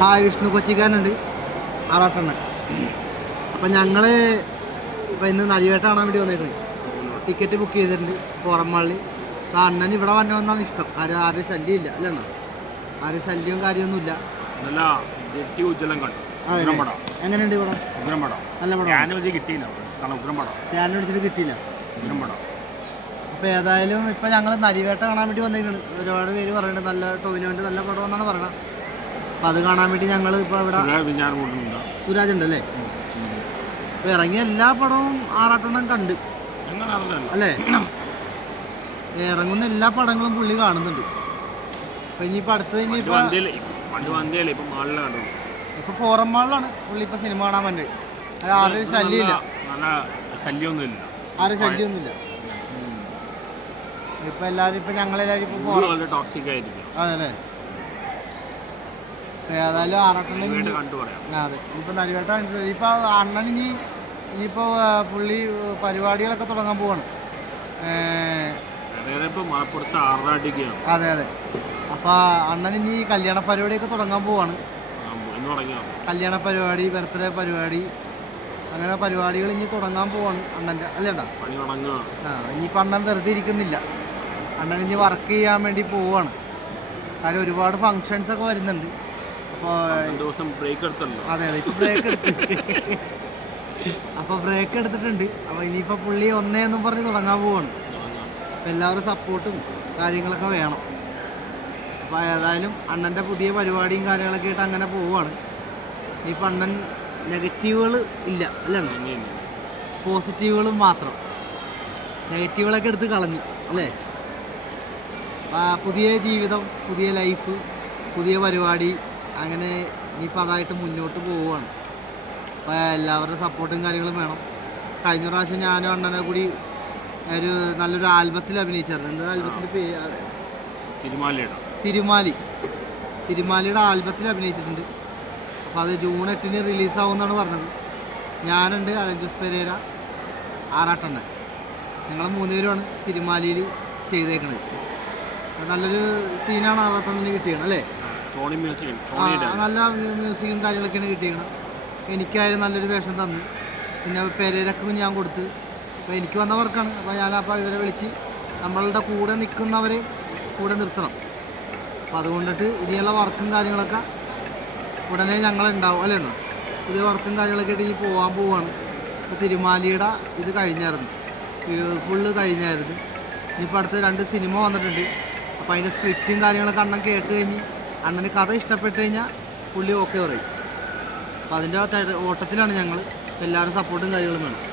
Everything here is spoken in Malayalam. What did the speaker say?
ഹായ് വിഷ്ണു കൊച്ചിക്കാരനുണ്ട്. ആറാട്ടെണ്ണ അപ്പം ഞങ്ങൾ ഇപ്പം ഇന്ന് നരിവേട്ട കാണാൻ വേണ്ടി വന്നേക്കണേ. ടിക്കറ്റ് ബുക്ക് ചെയ്തിട്ടുണ്ട് പുറമള്ളി അപ്പം അണ്ണൻ ഇവിടെ വന്നതെന്നാണ് ഇഷ്ടം. ആരും ആരും ശല്യമില്ല അല്ല അണ്ണ? ആരും ശല്യവും കാര്യമൊന്നുമില്ല നല്ല ജെട്ടി ഉജ്ജ്വലം കണ്ടു. എങ്ങനെയുണ്ട് പടം നല്ല പടം. കിട്ടിയില്ല. ഞാൻ വിളിച്ചിട്ട് കിട്ടിയില്ല. അപ്പോൾ ഏതായാലും ഇപ്പം ഞങ്ങൾ നരിവേട്ട കാണാൻ വേണ്ടി വന്നേക്കാണ്. ഒരുപാട് പേര് പറയുന്നുണ്ട് നല്ല ടോവിനോന്റെ നല്ല പടം എന്നാണ് പറയണത്. അപ്പം അത് കാണാൻ വേണ്ടി ഞങ്ങൾ ഇപ്പോൾ ഇവിടെ സുരാജ് ഉണ്ട് അല്ലേ സുരാജ് ഉണ്ടല്ലേ? അപ്പോൾ ഇറങ്ങിയ എല്ലാ പടവും ആറാട്ടെണ്ണം കണ്ട്. അല്ലേ? ഇറങ്ങുന്ന എല്ലാ പടങ്ങളും പുള്ളി കാണുന്നുണ്ട്. അപ്പോൾ ഇനിയിപ്പോൾ അടുത്ത് ഇനിയിപ്പോൾ ഇപ്പം ഇപ്പോൾ ഫോറം മാളിലാണ് പുള്ളി ഇപ്പൊ സിനിമ കാണാൻ വേണ്ടി. ആരും ശല്യമില്ല. ശല്യമൊന്നുമില്ല ആരും ശല്യമൊന്നുമില്ല ഇപ്പൊ എല്ലാരും ഇപ്പൊ ഞങ്ങളെല്ലാരും ഇപ്പൊ ഫോറം ഏതായാലും ആറാട്ടെണ്ണം കണ്ടു പറയാം. അതെ. ഇപ്പൊ നരിവേട്ട ഇപ്പൊ അണ്ണൻ ഇനി ഇനിയിപ്പോ പുള്ളി പരിപാടികളൊക്കെ തുടങ്ങാൻ പോവാണ്. അതെ അതെ. അപ്പോൾ അണ്ണൻ ഇനി കല്യാണ പരിപാടിയൊക്കെ തുടങ്ങാൻ പോവാണ്. കല്യാണ പരിപാടി ബർത്ത്ഡേ പരിപാടി അങ്ങനെ പരിപാടികൾ ഇനി തുടങ്ങാൻ പോവാണ് അണ്ണന്റെ അല്ലേണ്ടാ ആ ഇനിയിപ്പോൾ അണ്ണൻ വെറുതെ ഇരിക്കുന്നില്ല. അണ്ണൻ ഇനി വർക്ക് ചെയ്യാൻ വേണ്ടി പോവാണ്. കാര്യം ഒരുപാട് ഫങ്ഷൻസ് ഒക്കെ വരുന്നുണ്ട്. അപ്പോൾ ദിവസം ബ്രേക്ക് എടുത്തല്ലോ. അതെ അതെ ഇപ്പൊ ബ്രേക്ക് എടുത്ത്. അപ്പൊ ബ്രേക്ക് എടുത്തിട്ടുണ്ട്. അപ്പൊ ഇനിയിപ്പോ പുള്ളി ഒന്നേ എന്നും പറഞ്ഞ് തുടങ്ങാൻ പോവാണ്. അപ്പൊ എല്ലാവരും സപ്പോർട്ടും കാര്യങ്ങളൊക്കെ വേണം. അപ്പൊ ഏതായാലും അണ്ണന്റെ പുതിയ പരിപാടിയും കാര്യങ്ങളൊക്കെ ആയിട്ട് അങ്ങനെ പോവാണ്. ഇനിയിപ്പോ അണ്ണൻ നെഗറ്റീവുകൾ ഇല്ല അല്ല പോസിറ്റീവുകളും മാത്രം. നെഗറ്റീവുകളൊക്കെ എടുത്ത് കളഞ്ഞു അല്ലേ? പുതിയ ജീവിതം പുതിയ ലൈഫ് പുതിയ പരിപാടി അങ്ങനെ ഇനിയിപ്പോൾ അതായിട്ട് മുന്നോട്ട് പോവുകയാണ് അപ്പോൾ എല്ലാവരുടെ സപ്പോർട്ടും കാര്യങ്ങളും വേണം. കഴിഞ്ഞ പ്രാവശ്യം ഞാനും അണ്ണനെ കൂടി ഒരു നല്ലൊരു ആൽബത്തിൽ അഭിനയിച്ചായിരുന്നു. എന്താ ആൽബത്തിന്റെ പേര്? തിരുമാലയുടെ. തിരുമാലി. തിരുമാലിയുടെ ആൽബത്തിൽ അഭിനയിച്ചിട്ടുണ്ട്. അപ്പോൾ അത് ജൂൺ എട്ടിന് റിലീസാവുമെന്നാണ് പറഞ്ഞത്. ഞാനുണ്ട് അലഞ്ചസ് പെരേര ആറാട്ടെണ്ണൻ. ഞങ്ങൾ മൂന്നുപേരുമാണ് തിരുമാലിയിൽ ചെയ്തേക്കുന്നത് നല്ലൊരു സീനാണ് ആറാട്ടെണ്ണന് കിട്ടിയത് അല്ലേ? സോണി മ്യൂസിക് നല്ല മ്യൂ- മ്യൂസിക്കും കാര്യങ്ങളൊക്കെയാണ് കിട്ടിയേക്കണത് എനിക്കായാലും നല്ലൊരു വേഷം തന്നു. പിന്നെ പെരേരക്കും ഞാൻ കൊടുത്ത്. അപ്പോൾ എനിക്ക് വന്ന വർക്കാണ്. അപ്പോൾ ഞാനപ്പോൾ ഇവരെ വിളിച്ച് നമ്മളുടെ കൂടെ നിൽക്കുന്നവരെ കൂടെ നിർത്തണം. അപ്പം അതുകൊണ്ടിട്ട് ഇനിയുള്ള വർക്കും കാര്യങ്ങളൊക്കെ ഉടനെ ഞങ്ങളുണ്ടാവും അല്ലേ? പുതിയ വർക്കും കാര്യങ്ങളൊക്കെ ആയിട്ട് ഇനി പോകാൻ പോവാണ്. ഇപ്പോൾ തിരുമാലിയുടെ ഇത് കഴിഞ്ഞായിരുന്നു. ഫുള്ള് കഴിഞ്ഞായിരുന്നു. ഇനിയിപ്പോൾ അടുത്ത് രണ്ട് സിനിമ വന്നിട്ടുണ്ട്. അപ്പോൾ അതിന്റെ സ്ക്രിപ്റ്റും കാര്യങ്ങളൊക്കെ അണ്ണം കേട്ട് കഴിഞ്ഞ് അണ്ണന് കഥ ഇഷ്ടപ്പെട്ട് കഴിഞ്ഞാൽ പുള്ളി ഓക്കെ പറയും. അപ്പോൾ അതിന്റെ ഓട്ടത്തിലാണ് ഞങ്ങൾ എല്ലാവരും സപ്പോർട്ടും കാര്യങ്ങളും വേണം.